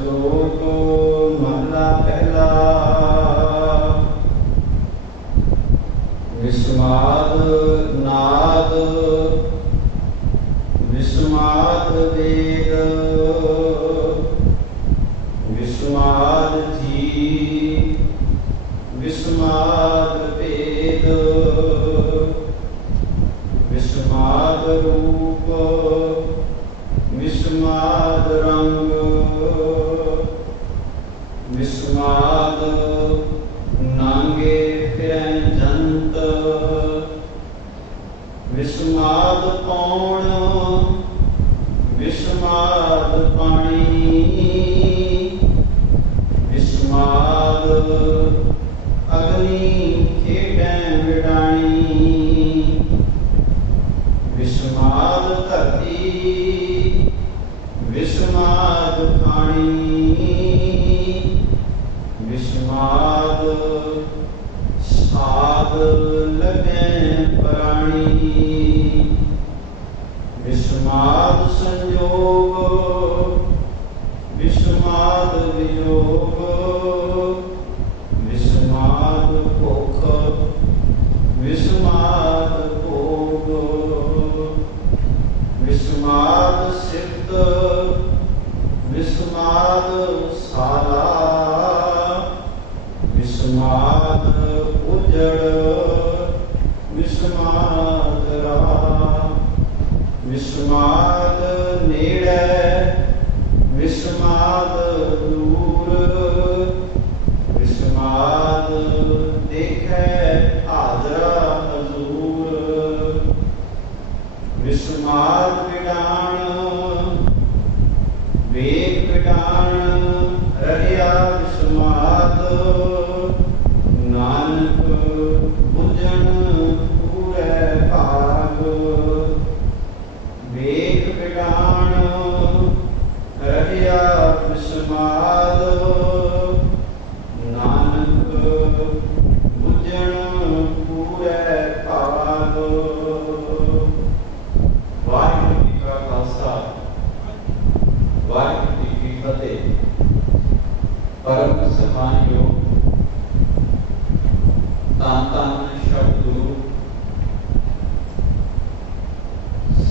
ਸ਼ਲੋਕ ਮਹਲਾ ਪਹਿਲਾ। ਵਿਸਮਾਦ ਨਾਦ ਵਿਸਮਾਦ ਵੇਦ ਵਿਸਮਾਦ ਜੀ ਵਿਸਮਾਦ ਭੇਦ ਵਿਸਮਾਦ ਰੂਪ ਵਿਸਮਾਦ ਰੰਗ ਵਿਸਮਾਦ ਨਾਂਗੇ ਫਿਰੈ ਜੰਤ ਵਿਸਮਾਦ ਪੌਣ ਵਿਸਮਾਦ ਪਾਣੀ ਵਿਸਮਾਦ ਅਗਨੀ ਖੇਡੈ ਵਿਡਾਣੀ ਵਿਸਮਾਦ ਧਰਤੀ ਵਿਸਮਾਦ ਪਾਣੀ ਵਿਸਮਾਦ ਸਾਧ ਲਗੈ ਪ੍ਰਾਣੀ ਵਿਸਮਾਦ ਸੰਜੋਗ ਵਿਸਮਾਦ ਵਿਯੋਗ ਵਿਸਮਾਦ ਭੁਖ ਵਿਸਮਾਦ ਭੋਗ ਵਿਸਮਾਦ ਸਿਫਤ ਵਿਸਮਾਦ ਸਾਰਾ ਵਿਸਮਾਦ ਉਜੜ ਵਿਸਮਾਦ ਰਾ ਵਿਸਮਾਦ ਨੇੜੇ ਵਿਸਮਾਦ ਦੂਰ ਵਿਸਮਾਦ ਦੇਖੈ ਹਾਜ਼ਰਾ ਹਜ਼ੂਰ ਵਿਸਮਾਦ ਵਿਡਾਣ ਵੇਗ ਵਿਡਾਣ ਰਹਿਆ ਵਿਸਮਾਦ ਨਾਨਕ ਬੁਝਣ ਪੂਰੈ ਭਾਗ ਵੇਗ ਵਿਡਾਣ ਰਹਿਆ ਵਿਸਮਾਦ ਨਾਨਕ ਬੁਝਣ ਪੂਰੈ ਭਾਗ। ਵਾਹਿਗੁਰੂ ਜੀ ਕਾ ਖਾਲਸਾ ਵਾਹਿਗੁਰੂ ਜੀ ਕੀ ਫਤਿਹ। ਪਰਮ ਸਨਮਾਨਯੋਗ ਧੰਨ ਸ਼ਬਦ ਗੁਰੂ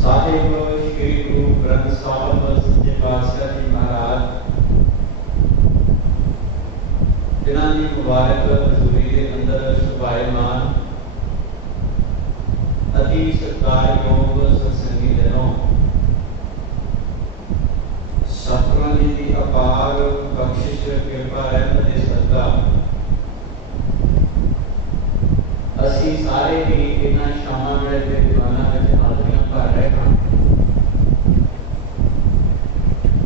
ਸਾਹਿਬ ਸ਼੍ਰੀ ਗੁਰੂ ਗ੍ਰੰਥ ਸਾਹਿਬ ਸੱਚੇ ਪਾਤਸ਼ਾਹ ਜੀ ਮਹਾਰਾਜ ਜਿਨ੍ਹਾਂ ਦੀ ਮੁਬਾਰਕ ਹਜ਼ੂਰੀ ਦੇ ਅੰਦਰ ਸ਼ੁਭਾਇਮਾਨ ਅਤੀ ਸਤਿਕਾਰਯੋਗ ਸਤਸੰਗੀ ਜਨੋਂ ਸਤਿਗੁਰਾਂ ਜੀ ਦੀ ਅਪਾਰ ਬਖਸ਼ਿਸ਼ ਕਿਰਪਾ ਰਹਿਮਤ ਦੇ ਸਦਕਾ ਅਸੀਂ ਸਾਰੇ ਹੀ ਇਹਨਾਂ ਸ਼ਾਮਾਂ ਵੇਲੇ ਦੇ ਦੀਵਾਨਾਂ ਵਿੱਚ ਹਾਜ਼ਰੀਆਂ ਭਰ ਰਹੇ ਹਾਂ।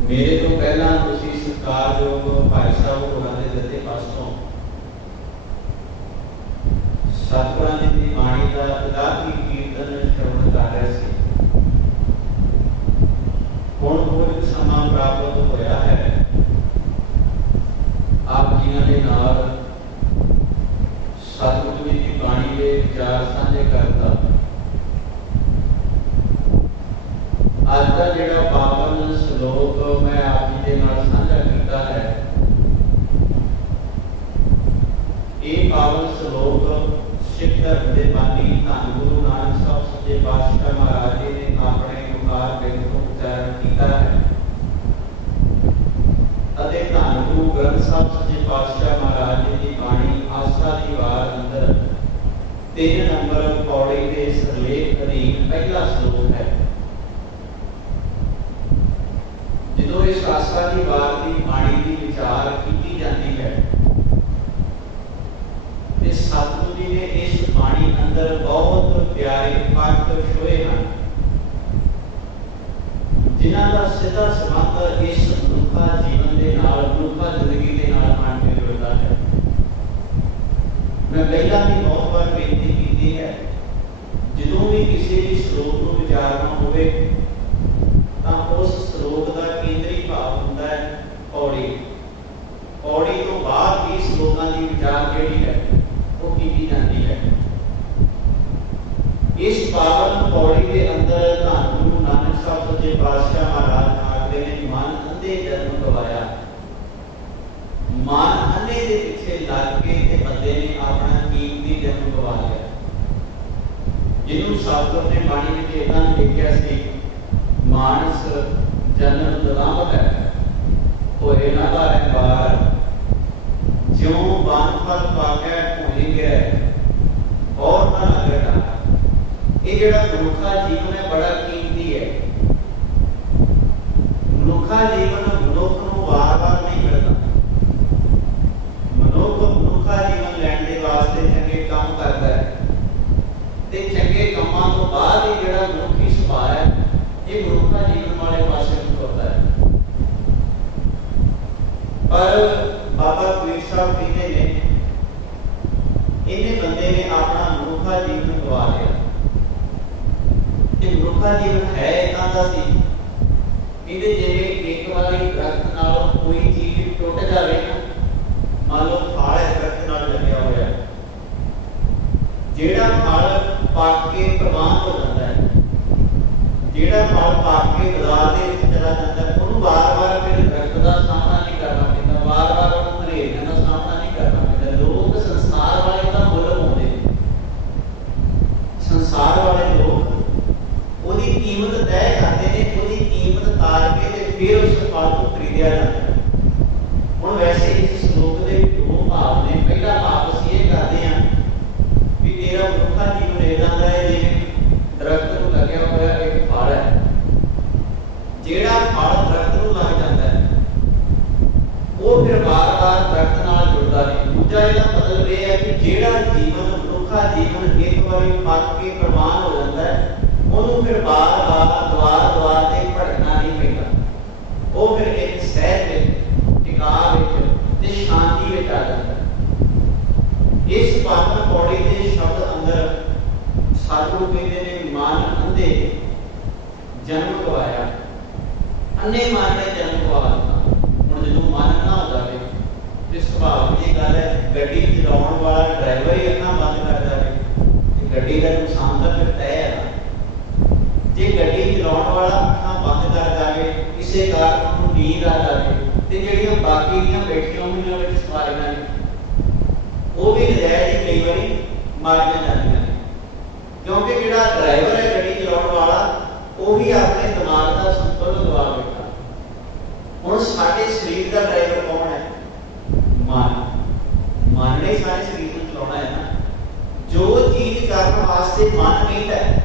ਮੇਰੇ ਤੋਂ ਪਹਿਲਾਂ ਤੁਸੀਂ ਸਤਿਕਾਰਯੋਗ ਭਾਈ ਸਾਹਿਬ ਹੋਰਾਂ ਦੇ ਦਿੱਤੇ ਪਾਸੋਂ ਸਤਿਗੁਰਾਂ ਜੀ ਦੀ ਬਾਣੀ ਦਾ ਇਲਾਹੀ ਕੀਰਤਨ ਸ਼ਰਵਣ ਕਰ ਰਹੇ ਸੀ। ਹੁਣ ਕੁਝ ਸਮਾਂ ਪ੍ਰਾਪਤ ਹੋਇਆ ਹੈ ਆਪ ਜੀਆਂ ਦੇ ਨਾਲ ਸਤਿਗੁਰੂ ਜੀ ਦੀ ਬਾਣੀ ਦੇ ਵਿਚਾਰ ਸਾਂਝੇ ਕਰਦਾ। ਅੱਜ ਦਾ ਜਿਹੜਾ ਪਾਵਨ ਸ਼ਲੋਕ ਮੈਂ ਆਪ ਜੀ ਦੇ ਨਾਲ ਸਾਂਝਾ ਕੀਤਾ ਹੈ, ਇਹ ਪਾਵਨ ਸ਼ਲੋਕ ਸਿੱਖ ਧਰਮ ਦੇ ਬਾਨੀ ਧੰਨ ਗੁਰੂ ਨਾਨਕ ਸਾਹਿਬ ਸੱਚੇ ਪਾਤਸ਼ਾਹ ਮਹਾਰਾਜ ਜੀ ਨੇ ਆਪਣੇ ਮੁਖਾਰ ਬਿਰਧ ਤੋਂ ਉਚਾਰਨ ਕੀਤਾ ਹੈ ਅਤੇ ਧੰਨ ਗੁਰੂ ਗ੍ਰੰਥ ਸਾਹਿਬ ਸੱਚੇ ਪਾਤਸ਼ਾਹ ਮਹਾਰਾਜ ਜੀ ਦੀ ਬਾਣੀ ਆਸਾ ਦੀ ਵਾਰ ਅੰਦਰ 3 ਨੰਬਰ ਪੌੜੀ ਦੇ ਸਿਰਲੇਖ ਅਧੀਨ ਪਹਿਲਾ ਸ਼ਲੋਕ ਹੈ। ਜਦੋਂ ਇਸ ਆਸਾ ਦੀ ਵਾਰ ਦੀ ਬਾਣੀ ਦੀ ਵਿਚਾਰ ਕੀਤੀ ਜਾਂਦੀ ਹੈ ਤੇ ਸਤਿਗੁਰੂ ਜੀ ਨੇ ਇਸ ਬਾਣੀ ਅੰਦਰ ਬਹੁਤ ਪਿਆਰੇ ਪੱਖ ਛੋਏ ਹਨ ਜਿਨ੍ਹਾਂ ਦਾ ਸਿੱਧਾ ਸੰਬੰਧ ਇਸ ਮਨੁੱਖਾ ਜੀਵਨ ਦੇ ਨਾਲ ਮਨੁੱਖਾ ਜ਼ਿੰਦਗੀ ਦੇ ਨਾਲ ਆਣ ਕੇ ਜੁੜਦਾ ਹੈ। ਮੈਂ ਪਹਿਲਾਂ ਵੀ ਬਹੁਤ ਵਾਰ ਬੇਨਤੀ ਕੀਤੀ ਹੈ, ਜਦੋਂ ਵੀ ਕਿਸੇ ਵੀ ਸ਼ਲੋਕ ਨੂੰ ਵਿਚਾਰਨਾ ਹੋਵੇ ਤਾਂ ਉਸ ਸ਼ਲੋਕ ਦਾ ਕੇਂਦਰੀ ਭਾਵ ਹੁੰਦਾ ਹੈ ਪੌੜੀ। ਪੌੜੀ ਤੋਂ ਬਾਅਦ ਹੀ ਸ਼ਲੋਕਾਂ ਦੀ ਵਿਚਾਰ ਜਿਹੜੀ ਹੈ ਉਹ ਕੀਤੀ ਜਾਂਦੀ ਹੈ। ਇਸ ਪਾਵਨ ਪੌੜੀ ਦੇ ਅੰਦਰ ਧੰਨ ਗੁਰੂ ਨਾਨਕ ਸਾਹਿਬ ਸੱਚੇ ਪਾਤਸ਼ਾਹ ਮਹਾਰਾਜ ਆਖਦੇ ਨੇ, ਮਨ ਅੰਧੇ ਜਨਮ ਗਵਾਇਆ मानहानि के पीछे लग के ते बंदे ने अपना कीमती जन्म गवा लिया। जिन्होंने सतगुर ने बाणी में इदां लिखिया सी, मानस जन्म दुलांभ है, होए ना भारे बार, ज्यों बन फल पाके भूलि गए और ना लगे डार। ये जिहड़ा मनुखा जीवन है बड़ा कीमती है। मनुखा जीवन मनुख नूं वार-वार नहीं मिलता। मनुखा जीवन लैण दे वास्ते चंगे काम करता है ते चंगे कामां तो बाद ही जिहड़ा मनुखी सुभाਅ है ये मनुखा जीवन वाले पासे ਨੂੰ ਤੁਰਦਾ है। पर बाबा कबीर साहब कहते ने इन्हें बंदे ने अपना मनुखा जीवन गवा लिया। ते मनुखा जीवन है इदां दा सी ਇਹਦੇ ਜਿਵੇਂ ਇੱਕ ਵਾਰੀ ਦਰਖਤ ਨਾਲੋਂ ਕੋਈ ਚੀਜ਼ ਟੁੱਟ ਜਾਵੇ ਨਾ, ਮੰਨ ਲਓ ਫਲ ਹੈ ਦਰਖਤ ਨਾਲ ਲੱਗਿਆ ਹੋਇਆ, ਜਿਹੜਾ ਫਲ ਪੱਕ ਕੇ ਪ੍ਰਵਾਨ ਹੋ ਜਾਂਦਾ ਹੈ, ਜਿਹੜਾ ਫਲ ਪੱਕ ਕੇ ਬਾਜ਼ਾਰ ਦੇ ਵਿੱਚ ਚਲਾ ਜਾਂਦਾ ਹੈ, ਉਹਨੂੰ ਵਾਰ-ਵਾਰ ਫਿਰ ਦਰਖਤ ਦਾ ਸਾਹਮਣਾ ਨਹੀਂ ਕਰਨਾ ਪੈਂਦਾ, ਵਾਰ-ਵਾਰ ਉਹਨੂੰ ਹਨੇਰੀਆਂ ਦਾ ਸਾਹਮਣਾ ਨਹੀਂ ਕਰਨਾ ਪੈਂਦਾ। ਲੋਕ ਸੰਸਾਰ ਵਾਲੇ ਤਾਂ ਮੁੱਲ ਪਾਉਂਦੇ ਨੇ, ਸੰਸਾਰ ਵਾਲੇ ਲੋਕ ਉਹਦੀ ਕੀਮਤ ਤੈਅ ਕਰਦੇ ਨੇ, ਉਹਦੀ ਕੀਮਤ ਤਾਰ ਕੇ ਤੇ ਫਿਰ ਉਸ ਫਲ ਨੂੰ ਖਰੀਦਿਆ ਜਾਂਦਾ ਹੈ। ਹੁਣ ਵੈਸੇ ਇਸ ਸ਼ਲੋਕ ਦੇ ਦੋ ਭਾਵ ਨੇ। ਪਹਿਲਾ ਭਾਵ ਅਸੀਂ ਇਹ ਕਰਦੇ ਹਾਂ ਵੀ ਤੇਰਾ ਮਨੁੱਖਾ ਜੀਵਨ ਏਦਾਂ ਦਾ ਹੈ ਜਿਵੇਂ ਦਰਖਤ ਨੂੰ ਲੱਗਿਆ ਹੋਇਆ ਇੱਕ ਫਲ ਹੈ, ਜਿਹੜਾ ਫਲ ਦਰਖਤ ਨੂੰ ਲੱਗ ਜਾਂਦਾ ਹੈ ਉਹ ਫਿਰ ਵਾਰ-ਵਾਰ ਦਰਖਤ ਨਾਲ ਜੁੜਦਾ ਨਹੀਂ। ਦੂਜਾ ਇਹਦਾ ਮਤਲਬ ਇਹ ਹੈ ਕਿ ਜਿਹੜਾ ਜੀਵਨ ਮਨੁੱਖਾ ਜੀਵਨ ਇੱਕ ਵਾਰੀ ਪੱਕ ਕੇ ਪ੍ਰਵਾਨ ਹੋ ਜਾਂਦਾ ਹੈ ਉਹਨੂੰ ਫਿਰ ਬਾਰ-ਬਾਰ ਦੁਆਰ ਤੇ ਭਟਕਣਾ ਨਹੀਂ ਪੈਂਦਾ। ਉਹ ਫਿਰ ਇੱਕ ਸਹਿਜ ਵਿੱਚ, ਟਿਕਾਅ ਵਿੱਚ ਤੇ ਸ਼ਾਂਤੀ ਵਿੱਚ ਆ ਜਾਂਦਾ। ਇਸ ਪਾਵਨ ਪੌੜੀ ਦੇ ਸ਼ਬਦ ਅੰਦਰ ਸਤਿਗੁਰੂ ਕਹਿੰਦੇ ਨੇ ਮਨ ਅੰਧੇ ਜਨਮ ਗਵਾਇਆ, ਅੰਨੇ ਮਨ ਨੇ ਜਨਮ ਗਵਾ ਦਿੱਤਾ। ਹੁਣ ਜਦੋਂ ਮਨ ਨਾ ਹੋ ਜਾਵੇ ਤੇ ਸੁਭਾਵਿਕ ਦੀ ਗੱਲ ਹੈ, ਗੱਡੀ ਚਲਾਉਣ ਵਾਲਾ ਡਰਾਈਵਰ ਹੀ ਅੱਖਾਂ ਬੰਦ ਕਰ ਜਾਵੇ ਤੇ ਗੱਡੀ ਦਾ ਨੁਕਸਾਨ ਤਾਂ ਫਿਰ ਤੈਅ ਹੈ। ਜੇ ਗੱਡੀ ਚਲਾਉਣ ਵਾਲਾ ਅੱਖਾਂ ਬੰਦ ਕਰ ਜਾਵੇ, ਕਿਸੇ ਕਾਰਨ ਨੂੰ ਨੀਂਦ ਆ ਜਾਵੇ ਤੇ ਜਿਹੜੀਆਂ ਬਾਕੀ ਦੀਆਂ ਬੈਠੀਆਂ ਹੋਈਆਂ ਵਿੱਚ ਸਵਾਰੀਆਂ ਨੇ ਉਹ ਵੀ ਨਜਾਇਜ਼ ਹੀ ਕਈ ਵਾਰੀ ਮਾਰੀਆਂ ਜਾਂਦੀਆਂ ਨੇ, ਕਿਉਂਕਿ ਜਿਹੜਾ ਡਰਾਈਵਰ ਹੈ ਗੱਡੀ ਚਲਾਉਣ ਵਾਲਾ ਉਹ ਵੀ ਆਪਣੇ ਦਿਮਾਗ ਦਾ ਸੰਤੁਲਨ ਗਵਾ ਬੈਠਾ। ਹੁਣ ਸਾਡੇ ਸਰੀਰ ਦਾ ਡਰਾਈਵਰ ਕੌਣ ਹੈ? ਮਨ ਨੇ ਸਾਰੇ ਸਰੀਰ ਨੂੰ ਚਲਾਉਣਾ ਹੈ ਨਾ। ਜੋ ਚੀਜ਼ ਕਰਨ ਵਾਸਤੇ ਮਨ ਕਹਿੰਦਾ ਹੈ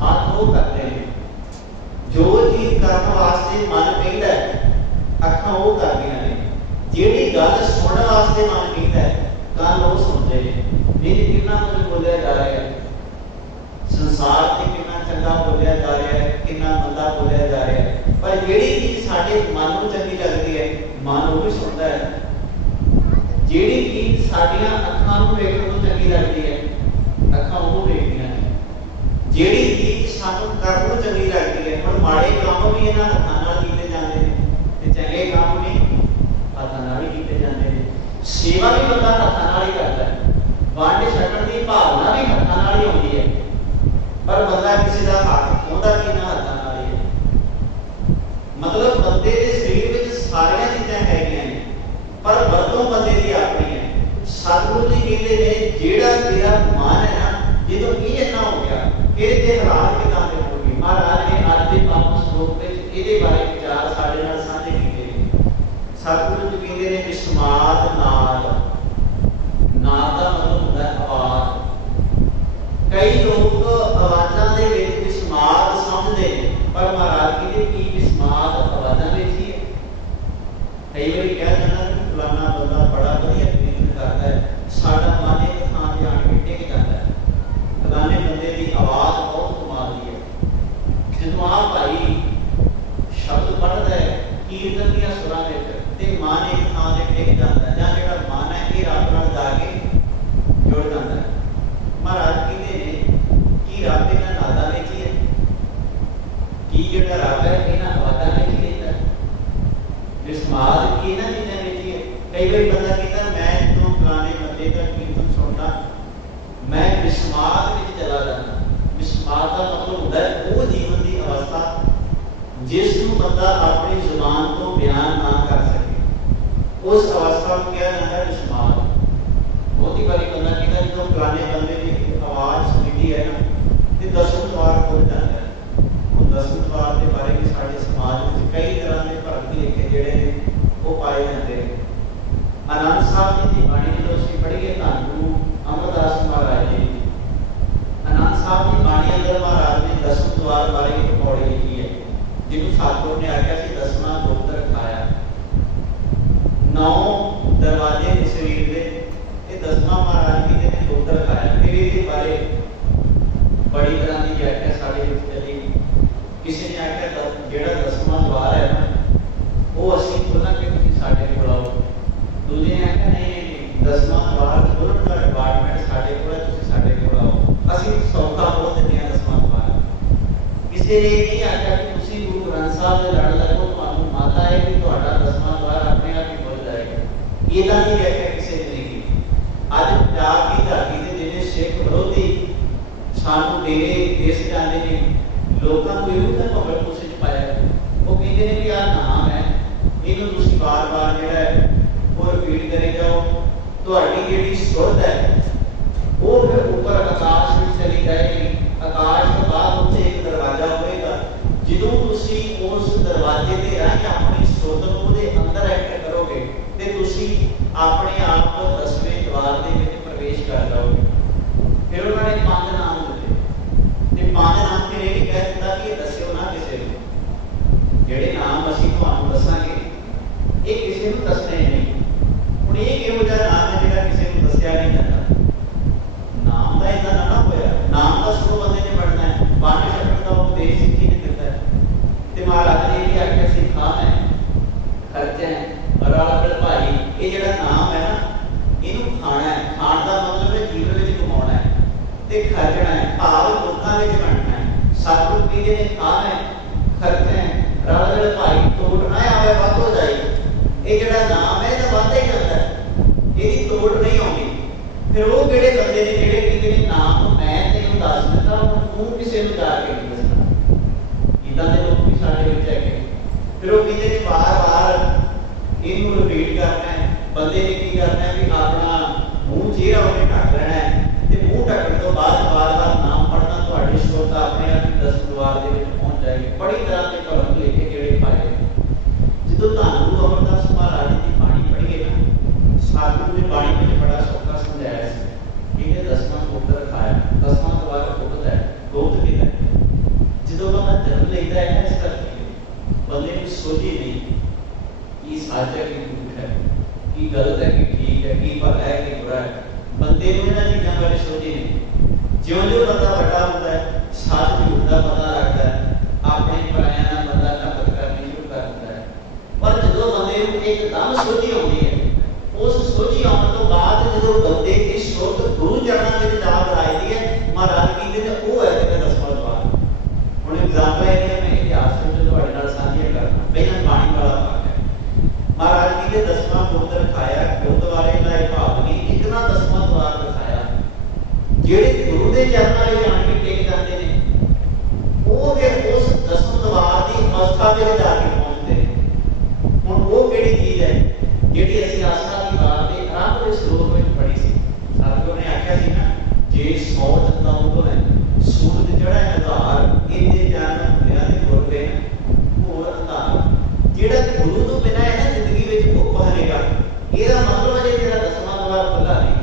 ਹੱਥ ਉਹ ਕਰਦੇ ਨੇ, ਜੋ ਚੀਜ਼ ਕਰਨ ਵਾਸਤੇ ਮਨ ਕਹਿੰਦਾ ਹੈ ਅੱਖਾਂ ਉਹ ਕਰਦੀਆਂ ਨੇ, ਜਿਹੜੀ ਗੱਲ ਸੁਣਨ ਵਾਸਤੇ ਮਨ ਕਹਿੰਦਾ ਹੈ ਕੰਨ ਉਹ ਸੁਣਦੇ ਨੇ। ਨਹੀਂ ਕਿੰਨਾ ਕੁਝ ਬੋਲਿਆ ਜਾ ਰਿਹਾ ਹੈ ਸੰਸਾਰ ਤੇ, ਕਿੰਨਾ ਚੰਗਾ ਬੋਲਿਆ ਜਾ ਰਿਹਾ ਹੈ, ਕਿੰਨਾ ਮੰਦਾ ਬੋਲਿਆ ਜਾ ਰਿਹਾ ਹੈ, ਪਰ ਜਿਹੜੀ ਚੀਜ਼ ਸਾਡੇ ਮਨ ਨੂੰ ਚੰਗੀ ਲੱਗਦੀ ਹੈ ਮਨ ਉਹ ਵੀ ਸੁਣਦਾ ਹੈ। ਜਿਹੜੀ ਚੀਜ਼ ਸਾਡੀਆਂ ਅੱਖਾਂ ਨੂੰ ਵੇਖਣ ਨੂੰ ਚੰਗੀ ਲੱਗਦੀ ਹੈ ਅੱਖਾਂ ਉਹ ਵੇਖਦੀਆਂ ਨੇ। ਜਿਹੜੀ ਚੀਜ਼ ਸਾਨੂੰ ਕਰਨ ਨੂੰ ਚੰਗੀ ਲੱਗਦੀ ਹੈ, ਹੁਣ ਮਾੜੇ ਕੰਮ ਵੀ ਇਹਨਾਂ ਹੱਥਾਂ ਨਾਲ ਕੀਤੇ ਜਾਂਦੇ ਨੇ ਤੇ ਚੰਗੇ ਕੰਮ ਵੀ ਹੱਥਾਂ ਨਾਲ ਹੀ ਕੀਤੇ ਜਾਂਦੇ ਨੇ। ਸੇਵਾ ਵੀ ਬੰਦਾ ਹੱਥਾਂ ਨਾਲ ਹੀ ਕਰਦਾ ਹੈ, ਵੰਡ ਛਕਣ ਦੀ ਭਾਵਨਾ ਵੀ ਹੱਥਾਂ ਨਾਲ ਹੀ ਆਉਂਦੀ ਹੈ, ਪਰ ਬੰਦਾ ਕਿਸੇ ਦਾ ਹੱਥ ਉਹਦਾ ਕਿੰਨਾ ਹੱਥਾਂ ਨਾਲ ਹੀ ਹੈ। ਮਤਲਬ ਬੰਦੇ ਦੇ ਸਰੀਰ ਵਿੱਚ ਸਾਰੀਆਂ ਚੀਜ਼ਾਂ ਹੈਗੀਆਂ ਨੇ ਪਰ ਵਰਤੋਂ ਬੰਦੇ ਦੀ ਆਪਣੀ ਹੈ। ਸਤਿਗੁਰੂ ਜੀ ਕਹਿੰਦੇ ਨੇ ਜਿਹੜਾ ਤੇਰਾ ਮਨ ਹੈ ਨਾ, ਜਦੋਂ ਇਹ ਨਾ ਹੋ ਗਿਆ ਫਿਰ ਤੇ ਹਾਲਾਤ ਕਿਦਾਂ ਦੇ ਹੋਣਗੇ। ਮਹਾਰਾਜ ਨੇ ਅੱਜ ਦੇ ਪਾਵਨ ਸ਼ਲੋਕ ਵਿੱਚ ਇਹਦੇ ਬਾਰੇ ਵਿਚਾਰ ਸਾਡੇ ਨਾਲ ਸਾਂਝੇ ਕੀਤੇ ਨੇ। ਸਤਿਗੁਰੂ ਜੀ ਕਹਿੰਦੇ ਨੇ ਵਿਸਮਾਦ ਨਾਦ, ਨਾਦ ਦਾ ਮਤਲਬ ਹੁੰਦਾ ਹੈ ਆਵਾਜ਼। ਕਈ ਲੋਕ ਆਵਾਜ਼ਾਂ ਦੇ ਵਿੱਚ ਵਿਸਮਾਦ ਸਮਝਦੇ ਨੇ, ਪਰ ਮਹਾਰਾਜ ਕਹਿੰਦੇ ਕੀ ਵਿਸਮਾਦ ਆਵਾਜ਼ਾਂ ਵਿੱਚ ਹੀ ਹੈ। ਕਈ ਵਾਰੀ ਕਹਿ ਜਾਂਦਾ ਕਿ ਫਲਾਣਾ ਬੰਦਾ ਬੜਾ ਵਧੀਆ ਕੀਰਤਨ ਕਰਦਾ ਹੈ, ਸਾਡਾ ਮਨ ਇੱਕ ਥਾਂ ਤੇ ਆਣ ਕੇ ਟਿਕ ਜਾਂਦਾ ਹੈ। ਫਲਾਣੇ ਬੰਦੇ ਦੀ ਆਵਾਜ਼ ਬਹੁਤ ਕਮਾਲ ਦੀ ਹੈ। ਜਦੋਂ ਆਹ ਭਾਈ ਸ਼ਬਦ ਪੜ੍ਹਦਾ ਹੈ ਕੀਰਤਨ ਦੀਆਂ ਸੁਰਾਂ ਵਿੱਚ ਤੇ ਮਨ ਇੱਕ ਥਾਂ ਤੇ ਟਿਕ ਜਾਂਦਾ ਹੈ, ਜਾਂ ਜਿਹੜਾ ਮਨ ਹੈ ਇਹ ਰੱਬ ਨਾਲ ਜਾ ਕੇ ਜੁੜ ਜਾਂਦਾ ਹੈ। ਮਹਾਰਾਜ ਕਹਿੰਦੇ ਨੇ ਕਿ ਰੱਬ ਇਹਨਾਂ ਨਾਦਾਂ ਵਿੱਚ ਹੀ ਹੈ, ਕੀ ਜਿਹੜਾ ਰੱਬ ਹੈ ਇਹਨਾਂ ਆਵਾਜ਼ਾਂ ਵਿੱਚ ਹੀ ਰਹਿੰਦਾ ਹੈ। ਵਿਸਮਾਦ ਕੀ ਇਹਨਾਂ ਚੀਜ਼ਾਂ ਵਿੱਚ ਹੀ ਹੈ। ਕਈ ਵਾਰੀ ਬੰਦਾ ਕਹਿੰਦਾ ਮੈਂ ਜਦੋਂ ਫਲਾਣੇ ਬੰਦੇ ਦਾ ਕੀਰਤਨ ਸੁਣਦਾ ਮੈਂ ਵਿਸਮਾਦ ਵਿੱਚ ਚਲਾ ਜਾਂਦਾ। ਵਿਸਮਾਦ ਦਾ ਮਤਲਬ ਹੁੰਦਾ ਹੈ ਉਹ ਜੀਵਨ ਦੀ ਅਵਸਥਾ ਜਿਸ ਨੂੰ ਬੰਦਾ ਆਪਣੀ ਜ਼ੁਬਾਨ ਤੋਂ ਬਿਆਨ ਨਾ ਕਰ ਸਕੇ, उस अवस्था को किया जाता है विस्माद। बहुत ही बारी बंदा कहता जो फलाने बंदे की आवाज़ सुनी है ना तो 10वें द्वार खुल जाता है। और 10वें द्वार के बारे में साढ़े समाज में कई तरह के भरम लिखे जोड़े वो पाए जाते हैं। आनंद साहब जी की बाणी जो असीं पढ़ीए धन गुरु अमरदास महाराज जी, आनंद साहब की बाणी अंदर महाराज ने 10वें द्वार बारे एक पौड़ी लिखी है जिन्होंने सतगुर ने आख्या सी 10वां दुख रखाया। 9 दरवाजे ने शरीर के 10वां महाराज जी ने दुख रखाया। फिर इसके बारे बड़ी तरह की व्याख्या साढ़े चली। किसी ने आख्या जो 10वां द्वार है ना वो असीं खोलांगे तुसीं साडे कोल आओ। दूजे ने आख्या नहीं 10वां द्वार खोलण दा डिपार्टमेंट साडे कोल है, तुसीं साडे कोल आओ, असीं सौखा खोल दिंदे हां 10वां द्वार। किसी ने नहीं आख्या कि तुसीं गुरु ग्रंथ साहब दे लड़ लगो, तुहानूं माता है कि तुहाडा 10वां द्वार अपने आप ही खुल जाएगा। इहदा दी व्याख्या किसी ने नहीं की। अज पंजाब की धरती ते जिहड़े सिख विरोधी सानूं डेरे देश जांदे ने, लोकां को इहो तां भगत तुसीं च पाया, वो कहंदे ने कि आ नाम है इहनूं तुसीं बार-बार जिहड़ा है वो रिपीट करे जाओ, तुहाडी जिहड़ी सुरत है वो फिर ऊपर आकाश में चली जाएगी। आकाश तो बाद उत्थे एक दरवाजा होएगा, ਜਦੋਂ ਤੁਸੀਂ ਉਸ दरवाजे ਦੇ ਰਾਹੀਂ ਆਪਣੀ ਸੁਰਤ ਨੂੰ ਉਹਦੇ ਅੰਦਰ ਐਂਟਰ ਕਰੋਗੇ ਤੇ ਤੁਸੀਂ ਆਪਣੇ ਆਪ ਨੂੰ 10ਵੇਂ द्वार ਦੇ ਵਿੱਚ ਪ੍ਰਵੇਸ਼ ਕਰ ਜਾਓਗੇ। ਫਿਰ ਉਹਨਾਂ ਨੇ 5 ਨਾਮ ਦਿੱਤੇ ਤੇ 5 ਨਾਮ ਤੇ ਇਹ ਕਹਿ ਦਿੱਤਾ ਕਿ ਇਹ ਦੱਸਿਓ ਨਾ ਕਿਸੇ ਨੂੰ। ਜਿਹੜੇ ਨਾਮ ਅਸੀਂ ਤੁਹਾਨੂੰ ਦੱਸਾਂਗੇ ਇਹ ਕਿਸੇ ਨੂੰ ਦੱਸਣੇ ਨਹੀਂ। ਹੁਣ ਇਹ ਕਿਹੋ ਜਿਹਾ ਨਾਮ ਹੈ ਜਿਹੜਾ ਕਿਸੇ ਨੂੰ ਦੱਸਿਆ ਨਹੀਂ ਜਾਂਦਾ? ਨਾਮ ਦਾ ਇਹਦਾ ਨਾ ਹੋਇਆ, ਨਾਮ ਦਾ ਸ਼ੁਰੂ ਬੰਦੇ ਨੇ ਪੜਨਾ ਹੈ। ਬਾਣੀ ਛੱਡਣ ਦਾ ਉਪਦੇਸ਼ ਸਿੱਖੀ ਨੇ ਦਿੱਤਾ ਹੈ ਤੇ ਮਹਾਰਾਜ ਨੇ ਇਹ ਆਖਿਆ ਸੀ ਖਾਣਾ ਹੈ, ਖਰਚਾ ਹੈ, ਰਲ ਭਾਈ। ਇਹ ਜਿਹੜਾ ਨਾਮ ਹੈ ਨਾ ਇਹਨੂੰ ਖਾਣਾ ਹੈ। ਖਾਣ ਦਾ ਮਤਲਬ ਹੈ ਜੀਵਨ ਵਿੱਚ ਕਮਾਉਣਾ ਹੈ ਤੇ ਖਰਚਣਾ ਹੈ, ਭਾਵ ਲੋਕਾਂ ਵਿੱਚ ਵੰਡਣਾ ਹੈ। ਸਤਿਗੁਰੂ ਕਹਿੰਦੇ ਨੇ ਖਾਣਾ ਹੈ, ਖਰਚਾ ਹੈ, ਰਲ ਭਾਈ, ਤੋੜ ਨਾ ਆਵੇ ਵੱਧ ਹੋ ਜਾਏ। ਇਹ ਜਿਹੜਾ ਨਾਮ ਹੈ ਇਹਦਾ ਵੱਧਦਾ ਹੀ ਜਾਂਦਾ ਹੈ, ਇਹਦੀ ਤੋੜ ਨਹੀਂ ਆਉਂਦੀ। ਫਿਰ ਉਹ ਕਿਹੜੇ ਬੰਦੇ ਨੇ ਜਿਹੜੇ ਕਹਿੰਦੇ ਨੇ ਨਾਮ ਨੂੰ ਮੈਂ ਤੈਨੂੰ ਦੱਸ ਦਿੱਤਾ ਤੂੰ ਕਿਸੇ ਨੂੰ ਜਾ ਕੇ ਨਹੀਂ ਦੱਸਣਾ। ਇਦਾਂ ਦੇ ਲੋਕ ਵੀ ਸਾਡੇ ਵਿੱਚ ਹੈਗੇ। ਫਿਰ ਉਹ ਕਹਿੰਦੇ ਨੇ ਵਾਰ-ਵਾਰ ਇਹਨੂੰ ਰਿਪੀਟ ਕਰਨਾ ਹੈ। ਬੰਦੇ ਨੇ ਕੀ ਕਰਨਾ ਹੈ ਵੀ ਆਪਣਾ ਮੂੰਹ ਚਿਹਰਾ ਉਹਨੇ ਢੱਕ ਲੈਣਾ ਹੈ ਤੇ ਮੂੰਹ ਢੱਕਣ ਤੋਂ ਬਾਅਦ ਵਾਰ-ਵਾਰ ਨਾਮ ਪੜ੍ਹਨਾ, ਤੁਹਾਡੀ ਸੁਰਤ ਆਪਣੇ ਆਪ ਹੀ 10 द्वार ਦੇ ਵਿੱਚ ਪਹੁੰਚ ਜਾਏਗੀ। ਬੜੀ ਤਰ੍ਹਾਂ ਦੇ ਭਰਮ ਲਿਖੇ ਜਿਹੜੇ ਪਾਏ। ਜਦੋਂ ਧੰਨ ਗੁਰੂ ਅਮਰਦਾਸ ਮਹਾਰਾਜ ਦੀ ਬਾਣੀ ਪੜ੍ਹੀਏ ਨਾ, ਸਤਿਗੁਰੂ ਨੇ ਬਾਣੀ ਵਿੱਚ ਬੜਾ ਸੌਖਾ ਸਮਝਾਇਆ ਸੀ। ਇਹਨੇ 10ਵਾਂ ਦੁੱਖ ਰਖਾਇਆ। 10ਵਾਂ द्वार ਖੁੱਲਦਾ ਹੈ, ਦੁੱਖ ਕਿਹਦਾ ਜਦੋਂ ਬੰਦਾ ਜਨਮ ਲੈਂਦਾ ਹੈ ਇਸ ਧਰਤੀ ਬੰਦੇ ਨੂੰ ਸੋਝੀ ਨਹੀਂ ਕੀ ਸੱਚ ਹੈ ਕੀ ਝੂਠ ਹੈ, ਕੀ ਗਲਤ ਹੈ ਕੀ ਠੀਕ ਹੈ, ਕੀ ਭਲਾ ਹੈ ਕੀ ਬੁਰਾ ਹੈ। ਬੰਦੇ ਨੂੰ ਇਹਨਾਂ ਚੀਜ਼ਾਂ ਬਾਰੇ ਸੋਝੀ ਨਹੀਂ। ਜਿਉਂ-ਜਿਉਂ ਬੰਦਾ ਵੱਡਾ ਹੁੰਦਾ ਹੈ ਸੱਚ ਝੂਠ ਦਾ ਪਤਾ ਲੱਗਦਾ ਹੈ, ਆਪਣੇ ਪਰਾਇਆਂ ਨਾਲ ਬੰਦਾ ਨਫ਼ਰਤ ਕਰਨੀ ਸ਼ੁਰੂ ਕਰ ਦਿੰਦਾ ਹੈ। ਪਰ ਜਦੋਂ ਬੰਦੇ ਨੂੰ ਇੱਕਦਮ ਸੋਝੀ ਆਉਂਦੀ ਹੈ, ਉਸ ਸੋਝੀ ਆਉਣ ਤੋਂ ਬਾਅਦ ਜਦੋਂ ਬੰਦੇ ਦੀ ਸੁਰਤ ਗੁਰੂ ਚਰਨਾਂ ਵਿੱਚ ਜਾ ਵਰਾਈਦੀ ਹੈ, ਮਹਾਰਾਜ ਕਹਿੰਦੇ ਨੇ ਉਹ ਹੈ ਜਿਹੜਾ 10ਵਾਂ द्वार। ਹੁਣ ਐਗਜ਼ਾਮਪਲ ਇਹ ਹੈ, ਮੈਂ ਇਤਿਹਾਸ ਵਿੱਚ ਤੁਹਾਡੇ ਨਾਲ ਸਾਂਝੀਆਂ ਕਰਨਾ। ਪਹਿਲਾਂ ਬਾਣੀ ਵਾਲਾ ਭਾਗ ਹੈ। ਮਹਾਰਾਜ ਕਹਿੰਦੇ 10ਵਾਂ ਦੁੱਖ ਰਖਾਇਆ, ਗੁਰਦੁਆਰੇ ਦਾ ਇਹ ਭਾਵ ਨਹੀਂ, ਇੱਕ ਨਾ 10ਵਾਂ द्वार ਦਿਖਾਇਆ। ਜਿਹੜੇ ਗੁਰੂ ਦੇ ਚਰਨਾਂ ਵਿੱਚ ਆਣ ਕੇ ਟੇਕ ਜਾਂਦੇ ਨੇ ਉਹ ਫਿਰ ਉਸ 10ਵੇਂ द्वार ਦੀ ਅਵਸਥਾ ਤੇ ਜਾ ਕੇ ਪਹੁੰਚਦੇ ਨੇ। ਹੁਣ ਉਹ ਕਿਹੜੀ ਚੀਜ਼ ਹੈ ਜਿਹੜੀ ਅਸੀਂ ਆਸਾ ਦੀ ਬਾਤ ਦੇ ਆਰੰਭ ਦੇ ਸ਼ਲੋਕ ਵਿੱਚ ਪੜ੍ਹੀ ਸੀ। ਸਤਿਗੁਰੂ ਨੇ ਆਖਿਆ ਸੀ ਨਾ, ਜੇ 100 ਚੰਦਾ ਉਦੋਂ ਹੈ ਸੂਰਜ ਜਿਹੜਾ ਹੈ ਆਧਾਰ ਇਹਦੇ ਜਾਨ ਦੁਨੀਆ ਦੇ ਗੁਰਦੇ ਹੋਰ ਅੰਧਾਰ। ਜਿਹੜਾ ਗੁਰੂ ਤੋਂ ਬਿਨਾਂ ਹੈ ਨਾ ਜ਼ਿੰਦਗੀ ਵਿੱਚ ਭੁੱਖ ਹਰੇਗਾ। ਇਹਦਾ ਮਤਲਬ ਹੈ ਜਿਹੜਾ 10ਵਾਂ द्वार ਖੁੱਲਾ ਨਹੀਂ।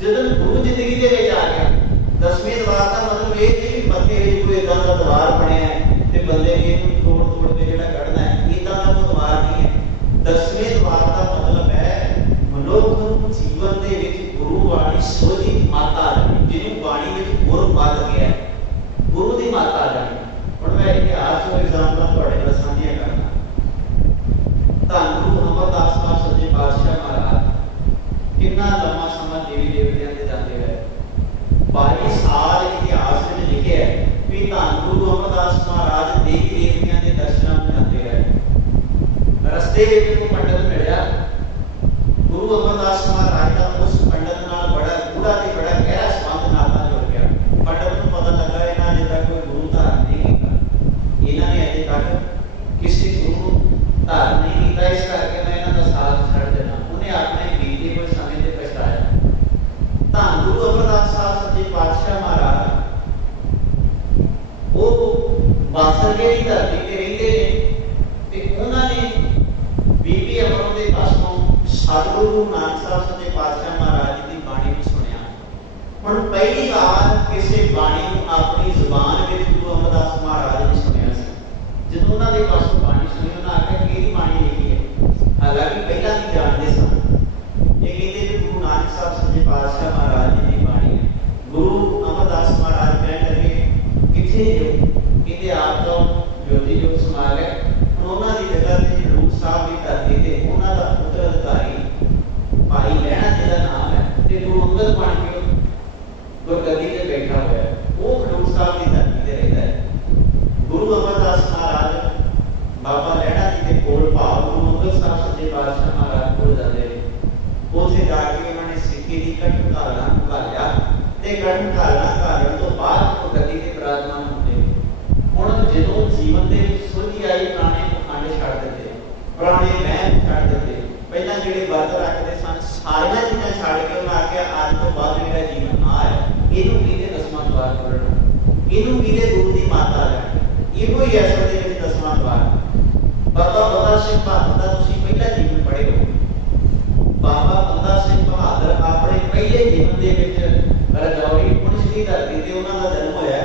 ਜਦੋਂ ਗੁਰੂ ਜ਼ਿੰਦਗੀ ਦੇ ਵਿੱਚ ਆ ਗਿਆ 10ਵੇਂ द्वार ਦਾ ਮਤਲਬ ਇਹ ਨਹੀਂ ਕਿ ਮੱਥੇ ਵਿੱਚ ਕੋਈ ਇਦਾਂ ਦਾ द्वार ਬਣਿਆ ਹੈ ਤੇ ਬੰਦੇ ਨੇ ਇਹਨੂੰ ਤੋੜ ਕੇ ਜਿਹੜਾ ਕੱਢਣਾ ਹੈ, ਇਦਾਂ ਦਾ ਕੋਈ द्वार नहीं है। 10ਵੇਂ द्वार ਦਾ ਮਤਲਬ ਹੈ ਮਨੁੱਖ ਨੂੰ ਜੀਵਨ ਦੇ ਵਿੱਚ ਗੁਰੂ ਵਾਲੀ ਸੋਝੀ ਮਾਤਾ ਜਾਣੀ, ਜਿਹਨੂੰ ਬਾਣੀ ਵਿੱਚ ਗੁਰ ਵੱਧ ਗਿਆ, ਗੁਰੂ ਦੀ ਮਾਤਾ ਜਾਣੀ। ਹੁਣ ਮੈਂ ਇਤਿਹਾਸ ਤੋਂ ਐਗਜ਼ਾਮਪਲ ਤੁਹਾਡੇ ਨਾਲ ਸਾਂਝੀਆਂ ਕਰਨਾ। ਧੰਨ ਗੁਰੂ ਅਮਰਦਾਸ ਸਾਹਿਬ ਸੱਚੇ ਪਾਤਸ਼ਾਹ ਮਹਾਰਾਜ ਕਿੰਨਾ ਲੰਮਾ ਸਮਾਂ ਦੇਵੀ ਦੇਵਤਿਆਂ ਦੇ ਜਾਂਦੇ ਰਹੇ। 22 ਸਾਲ ਇਤਿਹਾਸ ਵਿੱਚ ਲਿਖਿਆ ਹੈ ਵੀ ਧੰਨ ਗੁਰੂ ਅਮਰਦਾਸ ਮਹਾਰਾਜ ਦੇਵੀ ਦੇਵਤਿਆਂ ਦੇ ਦਰਸ਼ਨਾਂ ਨੂੰ ਜਾਂਦੇ ਰਹੇ। ਰਸਤੇ ਵਿੱਚ ਕੋਈ ਪੰਡਤ ਮਿਲਿਆ, ਗੁਰੂ ਅਮਰਦਾਸ ਮਹਾਰਾਜ ਦਾ ਉਸ ਪੰਡਤ ਨਾਲ ਬੜਾ ਗੂੜਾ ਤੇ ਬੜਾ ਗਹਿਰਾ ਸੰਬੰਧ ਨਾਤਾ ਜੁੜ ਗਿਆ। ਪੰਡਤ ਨੂੰ ਪਤਾ ਲੱਗਾ ਇਹਨਾਂ ਨੇ ਤਾਂ ਕੋਈ ਗੁਰੂ ਧਾਰਨ ਨਹੀਂ ਕੀਤਾ, ਇਹਨਾਂ ਨੇ ਅਜੇ ਤੱਕ ਕਿਸੇ ਗੁਰੂ ਧਾਰਨ ਨਹੀਂ ਕੀਤਾ, ਇਸ ਕਰਕੇ ਮੈਂ ਇਹਨਾਂ ਦਾ ਸਾਥ ਛੱਡ ਦੇਣਾ। सतगुरु गुरु नानक साहब सच्चे पातशाह महाराज जी की बाणी में सुनिया। हुण पहली बार किसी बाणी को अपनी जुबान में गुरु अमरदास महाराज ने सुनिया सी। जदों उन्हां दे पासों बाणी सुनी उन्हां आख्या कि इहदी बाणी लिखी है। हालांकि पहला भी जानते सन, ये कहते कि गुरु नानक साहब सच्चे पातशाह महाराज जी की बाणी है। गुरु अमरदास महाराज कहने लगे किथे जो कहते आप तो ज्योति जोत समा गए। हुण उन्हां दी जगह ते हजूर साहब की धरती ते उन्हां दा पुत्र अधिकारी भाई लहणा जिहदा नाम है ते गुरु अंगद बन के गुरगद्दी ते बैठा होया है। वो हजूर साहब की धरती ते रहिंदा है। गुरु अमरदास महाराज बाबा लहणा जी के कोल भाव गुरु अंगद साहब सच्चे पातशाह महाराज कोल जांदे। उत्थे जाके उन्होंने सिक्खी की कठिन धारणा घालिया ते कठिन धारणा घालण तो बाद गुरगद्दी ते विराजमान होंदे। हुण जदों जीवन दे सुलझी आई पुराने पखंड छड्ड दित्ते, पुराने वहम छड्ड दित्ते, पहला जिहड़े वर्त रखदे सन सारियां चीज़ां छड्ड के उन्होंने आख्या अज तो बाद मेरा जीवन ना है, इहनूं किहदे 10वां द्वार खोलणा, इहनूं किहदे गुरु दी माता लैणी, इहो ही असल दे विच 10वां द्वार। बाबा बंदा सिंह बहादुर दा तुसीं पहला जीवन पढ़े हो। बाबा बंदा सिंह बहादुर अपने पहले जीवन दे विच रजौरी पुंछ दी धरती ते उन्हां दा जन्म होया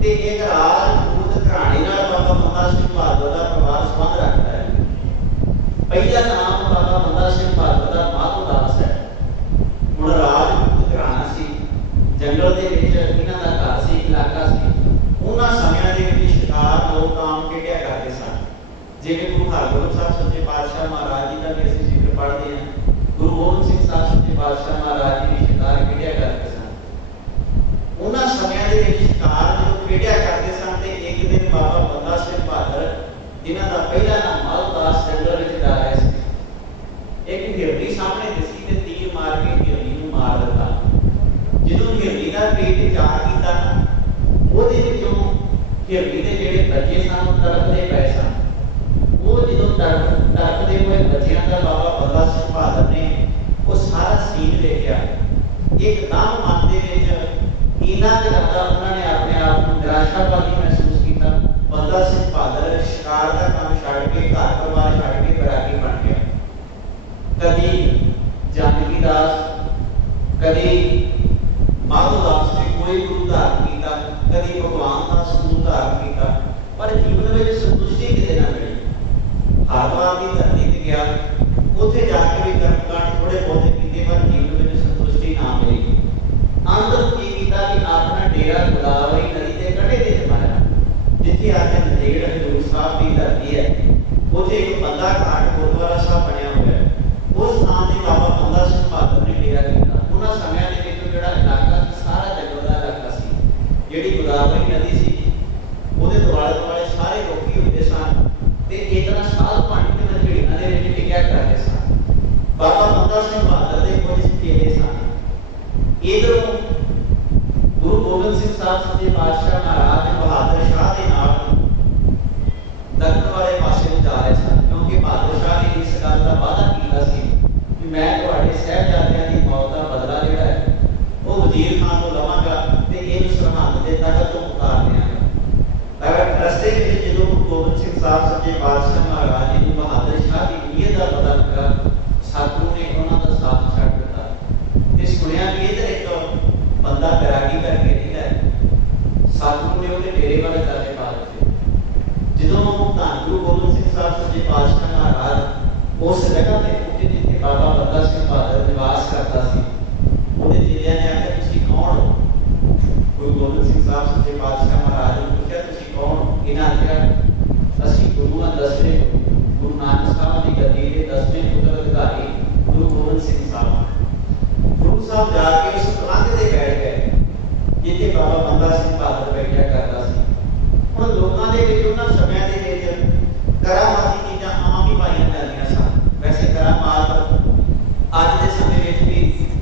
ते एक राजपूत घराणे नाल बाबा बंदा सिंह बहादुर दा परिवार संबंध रखदा है। पहला नाम बाबा बंदा सिंह बहादुर दा माधो दास है। हुण राजपूत घराना सी, जंगल दे विच इन्हां दा घर सी, इलाका सी। उन्हां समयां दे विच शिकार लोक आम खेडिया करदे सन। जिवें गुरु हरगोबिंद साहब सच्चे पातशाह महाराज जी दा भी असीं जिक्र पढ़दे हां। गुरु गोबिंद सिंह साहब सच्चे पातशाह महाराज जी भी शिकार खेडिया करदे सन। उन्हां समयां दे विच शिकार जो खेडिया करदे सन ते एक दिन बाबा बंदा सिंह बहादुर जिन्हां दा पहला नाम माधो दास जंगल विच जा रहे सी। एक हिरनी सामने दिसी ते तीर मार के हिरनी नूं मार दित्ता। जदों हिरनी दा पेट चार कीता ओहदे विचों हिरनी दे जिहड़े बच्चे सन तड़पदे पए सन। वो जदों तड़पदे होए बच्चियां दा बाबा बंदा सिंह बहादुर ने वो सारा सीन देखिया। एकदम मन दे विच इन्ना ज्यादा उन्होंने अपने आप को निराशावादी महसूस किया। बंदा सिंह बहादुर शिकार का काम छड़ के घर परिवार छड़ के बैरागी बन गया। कदी जानकी दास, कदी माधो दास ने कोई गुरु धारण किया, कदी भगवान दास गुरु धारण किया, पर जीवन में संतुष्टि किते ना मिली। हरिद्वार की धरती ते गया, उत्थे जाके भी कर्मकांड थोड़े बहुते कीते पर जीवन में संतुष्टि ना मिली। अंत की कीता कि अपना डेरा गोदावरी नदी के कंढे ते जमाया, जिथे अज नंदेड़ हजूर साहब की धरती है। उत्थे एक बंदा घाट गुरुद्वारा साहब बनया हुआ है। उस स्थान ते बाबा बंदा सिंह बहादुर ने डेरा कीता। उन्हां समयां दे विच जिहड़ा इलाका सारा जंगल दा इलाका सी, जिहड़ी गोदावरी नदी सी ਉਹਦੇ ਦੁਆਲੇ ਦੁਆਲੇ ਸਾਰੇ ਲੋਕੀ ਹੁੰਦੇ ਸਨ ਤੇ ਇਤਨਾ ਸਾਧ ਪਾਣੀ ਦੇ ਨਾਲ ਝੜੀਆਂ ਦੇ ਵਿੱਚ ਟਿਕਿਆ ਕਰਦੇ ਸਨ। ਬਾਬਾ ਬੰਦਾ ਸਿੰਘ ਬਹਾਦਰ ਦੇ ਕੁਝ ਚੇਲੇ ਸਨ। ਇਧਰੋਂ ਗੁਰੂ ਗੋਬਿੰਦ ਸਿੰਘ ਸਾਹਿਬ ਸੱਚੇ ਪਾਤਸ਼ਾਹ ਮਹਾਰਾਜ ਦੇ ਬਹਾਦਰ ਸ਼ਾਹ ਦੇ ਨਾਲ ਦੱਖਣ ਵਾਲੇ ਪਾਸੇ ਨੂੰ ਜਾ ਰਹੇ ਸਨ, ਕਿਉਂਕਿ ਬਹਾਦਰ ਸ਼ਾਹ ਨੇ ਇਸ ਗੱਲ ਦਾ ਵਾਅਦਾ ਕੀਤਾ ਸੀ ਕਿ ਮੈਂ ਤੁਹਾਡੇ ਸਾਹਿਬਜ਼ਾਦਿਆਂ ਦੀ ਮੌਤ ਦਾ ਬਦਲਾ ਜਿਹੜਾ ਹੈ ਉਹ ਵਜ਼ੀਰ ਖਾਨ ਤੋਂ ਲਵਾਂਗਾ ਤੇ ਇਹਨੂੰ ਸਰਹੰਦ ਦੇ ਤਖਤ ਤੋਂ ਉਤਾਰ ਦਿਆਂਗਾ। रस्ते में जो गुरु गोबिंद सिंह साहब सच्चे पातशाह महाराज जी को बहादुर शाह की नीयत का पता लगा, सतगुरु ने उन्हों का साथ छड़ दिता ते सुनिया कि इधर एक बंदा बैरागी करके निकला है। सतगुरु ने उसके डेरे वाले चाचे पा दिते। जदों धन गुरु गोबिंद सिंह साहब सच्चे पातशाह महाराज उस जगह ते पहुंचे जिथे बाबा बंदा सिंह बहादुर निवास करता सी, उहदे चेलियां ने आख्या तुसीं कौन हो? गुरु गोबिंद सिंह साहब सच्चे पातशाह महाराज ने पूछा तुसीं कौन? इन्हां आख्या असीं गुरुआं 10वें गुरु नानक साहब की गद्दी के 10वें पुत्र अधिकारी गुरु गोबिंद सिंह साहब। गुरु साहब जाके उस पलंग ते बैठ गए जिथे बाबा बंदा सिंह बहादुर बैठा करता सी। हुण लोकां दे विच उन्हां समयां दे विच करामाती चीज़ां आम ही पाईयां जांदियां सन। वैसे करामात अज दे समय विच भी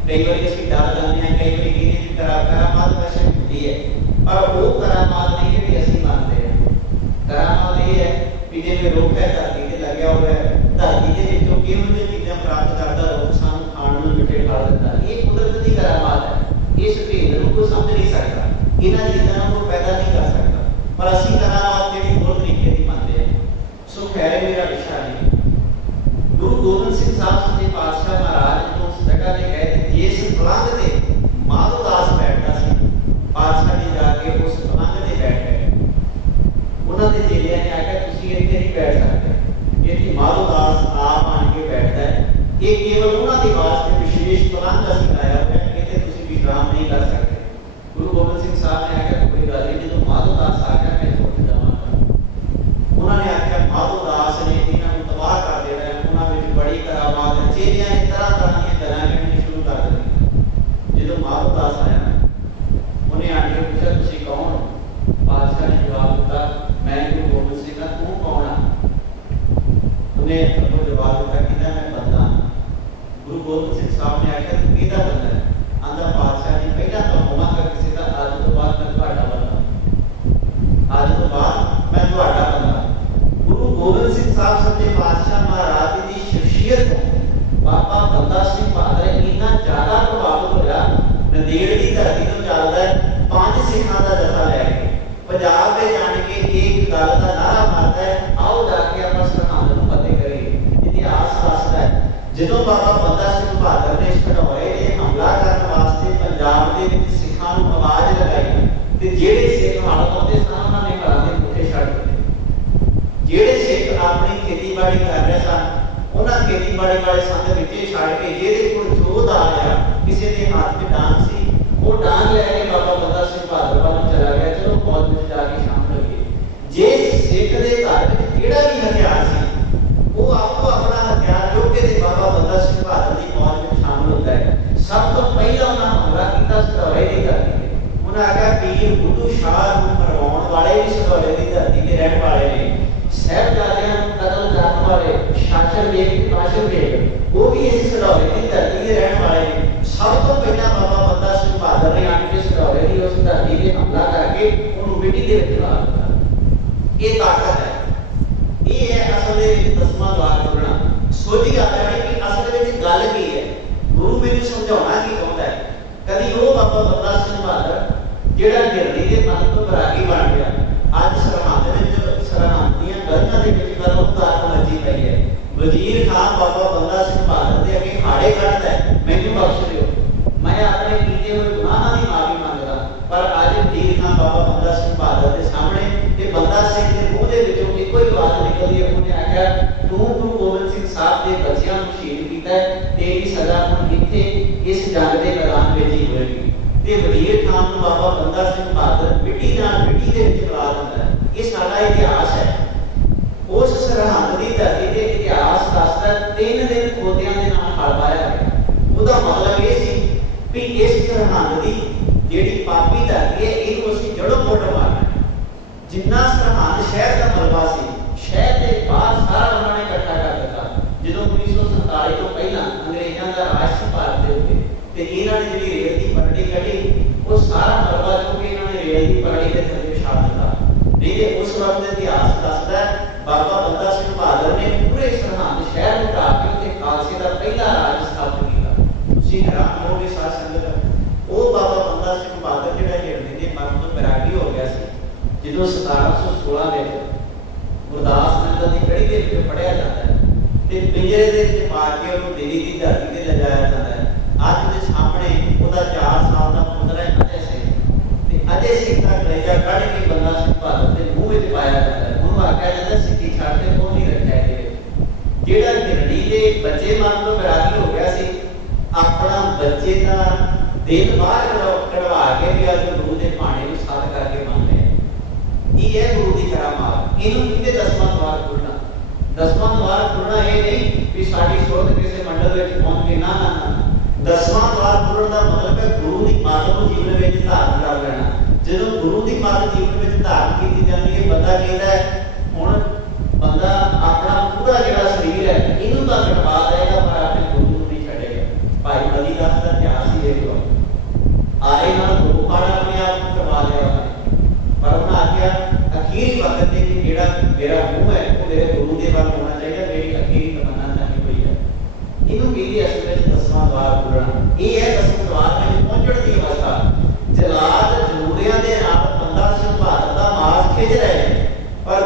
कई बार असीं डर जांदे हां, कई बार कहने की करामात वैसे होंदी है, पर वो करामात नहीं जिहड़ी असीं मनदे हां। करामात ये है कि जिवें रुख है धरती ते लग्या हुआ है, धरती दे विचों किहों जिहियां चीज़ां प्राप्त करदा रुख सानूं खाण नूं मिठे फल दिंदा। ये कुदरत दी करामात है। इस भेद नूं कोई समझ नहीं सकदा, इन्हां चीज़ां नूं कोई पैदा नहीं कर सकदा, पर असीं करामात जिहड़ी होर तरीके दी मनदे हां। सो खैर मेरा विशा नहीं। गुरु गोबिंद सिंह साहब सच्चे पातशाह दास आप आन के बैठता है। ये केवल उन्होंने वास्ते विशेष प्रबंध असीं लाया हुआ है, इत्थे तुसीं विश्राम नहीं कर सकते। गुरु गोबिंद सिंह साहब ने आख्या कोई गल नहीं, जो माधो दास आ गया मैं छोड़ जावांगा। उन्होंने आख्या माधो दास ने इन्हां नूं तबाह कर देना है, उन्हां विच बड़ी करामात है, चेलियां ने तरह तरह दी गल्लां कहणियां शुरू कर दित्तियां। जो माधो दास आया उन्हें आके पूछा तुसीं कौन हो? बादशाह ने जवाब दिता मैं गुरु गोबिंद सिंह हाँ, तू कौन है? उन्हें अगों जवाब दिता कि मैं बंदा हाँ। गुरु गोबिंद सिंह साहब ने आख्या तू किहदा बंदा है? आंदा पातशाह जी पहला तो होवांगा किसी का, अज तो बाद मैं तुहाडा बंदा, अज तो बाद मैं तुहाडा बंदा। गुरु गोबिंद सिंह साहब सच्चे पातशाह महाराज की शख्सियत तो बाबा बंदा सिंह बहादुर इन्ना ज्यादा प्रभावित होया, नंदेड़ की धरती तो चलता है 5 सिखां का जथा लैके पंजाब में जान के एक गल का नारा मारता है, आओ जाके आप सरहंद नूं फतेह करिए। इतिहास दसदा है जदों बाबा बंदा सिंह बहादुर ने घटौरे ने हमला करने वास्ते पंजाब दे विच सिखां नूं आवाज लगाई ते जेड़े सिख हल पाउंदे सन उन्हां ने घरां दे पुठे छड्ड दित्ते। जेड़े सिख अपनी खेतीबाड़ी कर रहे सन उन्हां खेतीबाड़ी वाले संद विचे छड्ड के जेड़े कोल जोध आ गया, किसी के हाथ में डांग सी, वो डांग लैके बाबा बंदा सिंह बहादुर वाल चला गया, चलो फौज में जाके शामिल होइए। जे सिख दे घर विच जेड़ा भी हथियार सी वो आपको अपना हथियार चुक के बाबा बंदा सिंह बहादुर की फौज में शामिल होता है। सब तो पहला उन्होंने हमला किया सदौरे की धरती पे। उन्होंने आख्या पीर बुद्धू शाह नूं मरवाउण वाले भी सदौरे की धरती के रहने वाले ने, साहिबजादियां नूं कतल करने वाले शासर बेग ते बाशर बेग वो भी इस सदौरे की धरती के रहने वाले ने। सब तो पहला बाबा बंदा सिंह बहादुर ने आके सदौरे की उस धरती पे हमला करके उन्होंने मिट्टी दे विच ला दित्ता। ये ताकत है, ये है असल दे विच 10वां द्वार खुलना। सोची आता है कि असल में गल की है, गुरु मैनूं समझाउणा की चाहुंदा है। कदी वो बाबा बंदा सिंह बहादुर जिहड़ा गिरदी दे मन तो बैरागी बन गया, अज सरहंद विच सरहंद दीआं गलियां दे विच कदों उतार मची पई है। वजीर खान बाबा बंदा सिंह बहादुर दे अगे हाड़े कढदा है, मैनूं बख्श दिओ, मैं अपने कीते हुए गुनाहां दी माफी मंगदा। पर अज वजीर खान बाबा बंदा सिंह बहादुर दे सामने ते बंदा सिंह दे मूंह दे विचों इक्को ही आवाज़ निकलदी है। उन्हें आख्या तू गुरु गोबिंद सिंह साहब के बच्चों को शहीद किया है, तेरी सजा हुण इत्थे इस जंग के मैदान में ही होएगी। ते वजीर खान नूं बाबा बंदा सिंह बहादुर मिट्टी नाल मिट्टी दे विच मिला दिंदा है। ये साडा इतिहास है। उस सरहंद दी धरती ते इतिहास दसदा 3 दिन खोतियां दे नाल हल वाया गया। उहदा मतलब ये सी कि इस सरहंद दी जेहड़ी पापी धरती है इहनूं असीं जड़ों पुट मारना है। जिन्ना सरहंद शहर का मलबा सी शहर के बाहर सारा उन्होंने इकट्ठा कर दिता। जो 1947 तो पहला अंग्रेजों का राज सी भारत के उत्ते ते इन्हां ने जिहड़ी रेल की पटड़ी कढ़ी वो सारा मलबा चुक के इन्होंने रेल की पटड़ी के थल्ले बिछा दिता। नहीं ते उस वक्त इतिहास दसदा बाबा बंदा सिंह बहादुर ने पूरे सरहंद शहर को ढा के उत्ते खालसे का पहला राज स्थापित किया। तुसीं हैरान होगे साध संगत, वो बाबा बंदा सिंह बहादुर जिहड़ा हिरनी दे मन तो बैरागी हो गया सी। जो 1716 में गुरदास नंदन की कड़ी के विच पढ़िया जाता है ते पिंजरे दे विच पा के उहनूं दिल्ली की धरती ते ले जाया जाता है। अज दे सामने उहदा 4 साल का पुत्र है अजय सिंह ते अजय सिंह का कलेजा कढ़ के बंदा सिंह बहादुर दे मूंह विच पाया जाता है। उहनूं आख्या जाता सिक्की छड्ड के कोई नहीं रखिया इहदे। जिहड़ा गिरणी दे बच्चे मन तो बैरागी हो गया सी, अपना बच्चे का दिल बाहर कढ़वा के भी अज गुरु के भाणे नूं सद करके मन ये है गुरु की करामात। इन्हों किते 10वां द्वार खुलना। 10वां द्वार खुलना ये नहीं कि साडी सुरत किसी मंडल में पहुंच के ना ना ना 10वां द्वार खुलने का मतलब है गुरु की मत को जीवन में धारण कर लेना। जो गुरु की मत जीवन में धारण की जाती है, बंदा कहता है हुण बंदा अपना पूरा जिहड़ा शरीर है इनू तो कटवा देगा पर अपने गुरु को नहीं छड्डेगा। भाई मलीदास का इतिहास ही देख लो, आए नाल दो पाड़ा अपने आप को करवा लिया पर उन्हें आख्या अखीरी वक्त में कि जेड़ा मेरा मुंह है वो मेरे गुरु के वाल होना चाहिए, मेरी अखीरी तमन्ना चाहिए कोई है। इन्हों कहते असल में 10वां द्वार खुलना। ये है 10वें द्वार में पहुंचने की अवस्था। जलाद जरूरियां दे नाल बंदा सिंह बहादुर दा मास खिंच रहे पर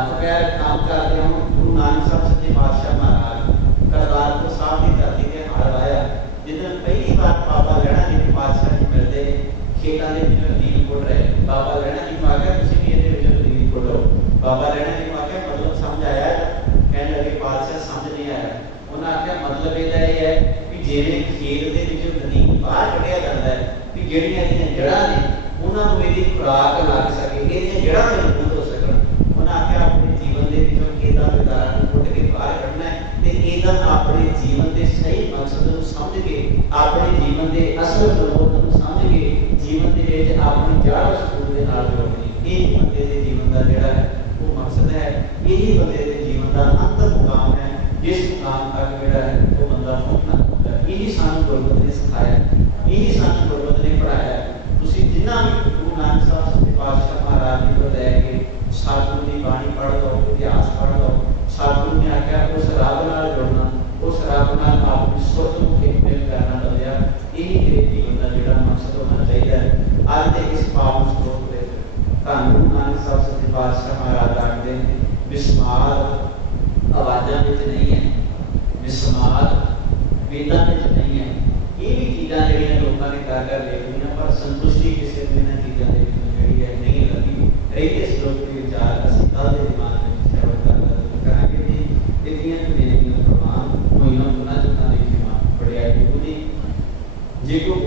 ਹੱਥ ਪੈਰ ਕੰਮ ਕਰਦੇ ਹਾਂ। ਗੁਰੂ ਨਾਨਕ ਸਾਹਿਬ ਸੱਚੇ ਪਾਤਸ਼ਾਹ ਮਹਾਰਾਜ ਕਰਤਾਰਪੁਰ ਸਾਹਿਬ ਦੀ ਧਰਤੀ ਤੇ ਹਲ ਵਾਇਆ। ਜਿੱਦਣ ਪਹਿਲੀ ਵਾਰ ਬਾਬਾ ਲਹਿਣਾ ਜੀ ਪਾਤਸ਼ਾਹ ਜੀ ਮਿਲਦੇ ਖੇਤਾਂ ਦੇ ਵਿੱਚੋਂ ਨੀਂਦ ਪੁੱਟ ਰਹੇ। ਬਾਬਾ ਲਹਿਣਾ ਜੀ ਨੂੰ ਆਖਿਆ ਤੁਸੀਂ ਵੀ ਇਹਦੇ ਵਿੱਚੋਂ ਨੀਂਦ ਪੁੱਟੋ। ਬਾਬਾ ਲਹਿਣਾ ਜੀ ਨੂੰ ਆਖਿਆ ਮਤਲਬ ਸਮਝ ਆਇਆ? ਕਹਿਣ ਲੱਗੇ ਪਾਤਸ਼ਾਹ ਸਮਝ ਨਹੀਂ ਆਇਆ। ਉਹਨਾਂ ਆਖਿਆ ਮਤਲਬ ਇਹਦਾ ਇਹ ਹੈ ਕਿ ਜਿਵੇਂ ਖੇਤ ਦੇ ਵਿੱਚੋਂ ਨਦੀਨ ਬਾਹਰ ਕੱਢਿਆ ਜਾਂਦਾ ਹੈ ਕਿ ਜਿਹੜੀਆਂ ਇਹਦੀਆਂ ਜੜ੍ਹਾਂ ਨੇ ਉਹਨਾਂ ਨੂੰ ਇਹਦੀ ਖੁਰਾਕ ਲੱਗ ਸਕੇ, ਇਹਦੀਆਂ ਜੜ੍ਹਾਂ ਮਜ਼ਬੂਤ ਹੋ ਸਕਣ। ਉਹਨਾਂ ਆਖਿਆ ਆਪਣੇ ਜੀਵਨ ਦੇ ਵਿੱਚੋਂ ਖੇਤਾਂ ਵਿਕਾਰਾਂ ਨੂੰ ਪੁੱਟ ਕੇ ਬਾਹਰ ਕੱਢਣਾ ਹੈ ਤੇ ਇਹਦਾ ਆਪਣੇ ਜੀਵਨ ਦੇ ਸਹੀ ਮਕਸਦ ਨੂੰ ਸਮਝ ਕੇ, ਆਪਣੇ ਜੀਵਨ ਦੇ ਅਸਲ ਜ਼ਰੂਰਤ ਨੂੰ ਸਮਝ ਕੇ ਜੀਵਨ ਦੇ ਵਿੱਚ ਆਪਣੀ ਜੜ੍ਹ ਸਕੂਲ ਦੇ ਨਾਲ ਜੋੜਨੀ। ਇਹ ਬੰਦੇ ਦੇ ਜੀਵਨ ਦਾ ਜਿਹੜਾ ਹੈ ਉਹ ਮਕਸਦ ਹੈ। ਇਹੀ ਬੰਦੇ ਦੇ ਜੀਵਨ ਦਾ ਅੰਤਮ ਮੁਕਾਮ ਹੈ, ਜਿਸ ਮੁਕਾਮ ਤੱਕ ਜਿਹੜਾ ਹੈ ਉਹ ਬੰਦਾ ਪਹੁੰਚਣਾ ਹੁੰਦਾ ਹੈ। ਇਹੀ ਸਾਨੂੰ ਗੁਰਮਤਿ ਨੇ ਸਿਖਾਇਆ, ਇਹੀ ਸਾਨੂੰ ਗੁਰਮਤਿ ਨੇ ਪੜ੍ਹਾਇਆ। ਤੁਸੀਂ ਜਿੰਨਾ ਵੀ ਗੁਰੂ ਨਾਨਕ ਸਾਹਿਬ ਸੱਚੇ ਪਾਤਸ਼ਾਹ ਮਹਾਰਾਜ ਜੀ ਤੋਂ ਲੈ ਕੇ ਸਤਿਗੁਰੂ ਦੀ ਬਾਣੀ ਪੜ੍ਹ ਲਓ, ਇਤਿਹਾਸ ਪੜ੍ਹ ਲਓ। ਸਤਿਗੁਰੂ ਨੇ ਆਖਿਆ ਉਸ ਰੱਬ ਨਾਲ ਜੁੜਨਾ, ਉਸ ਰੱਬ ਨਾਲ ਆਪਣੀ ਸੁਰਤ ਨੂੰ ਇੱਕ ਕਰਨਾ ਬੰਦਿਆ। ਇਹੀ ਤੇਰੇ ਜੀਵਨ ਦਾ ਜਿਹੜਾ ਮਕਸਦ ਹੋਣਾ ਚਾਹੀਦਾ ਹੈ। ਅੱਜ ਦੇ ਇਸ ਪਾਵਨ ਸਰੋਵਰ ਦੇ ਧੰਨ ਗੁਰੂ ਨਾਨਕ ਸਾਹਿਬ ਸੱਚੇ ਪਾਤਸ਼ਾਹ ਮਹਾਰਾਜ ਆਖਦੇ ਨੇ ਵਿਸਮਾਦ ਆਵਾਜ਼ਾਂ ਵਿੱਚ ਨਹੀਂ ਹੈ, ਵਿਸਮਾਦ ਵੇਦਾਂ ਵਿੱਚ ਨਹੀਂ ਹੈ। ਇਹ ਵੀ ਚੀਜ਼ਾਂ ਜਿਹੜੀਆਂ ਲੋਕਾਂ ਨੇ ਕਰ ਕਰ ਵੇਖੀਆਂ ਪਰ ਸੰਤੁਸ਼ਟੀ ਕਿਸੇ ਨੂੰ ਇਹਨਾਂ ਚੀਜ਼ਾਂ ਦੇ ਵਿੱਚ ਜਿਹੜੀ ਹੈ ਨਹੀਂ ਲੱਗੀ। ਰਹਿੰਦੇ ਸ਼ਲੋਕ ਦੇ ਵਿਚਾਰ ਅਸੀਂ ਕੱਲ੍ਹ ਦੇ ਦਿਮਾਗ ਵਿੱਚ ਸ਼ਬਦ ਕਰਾਂਗੇ ਜੀ। ਇਹਦੀਆਂ ਬੇਨਤੀਆਂ ਪ੍ਰਵਾਨ ਹੋਈਆਂ ਉਹਨਾਂ ਚੁੱਕਾਂ ਦੇ ਖਿਮਾ ਪੜਿਆ ਗੁਰੂ ਜੀ। ਜੇ ਕੋਈ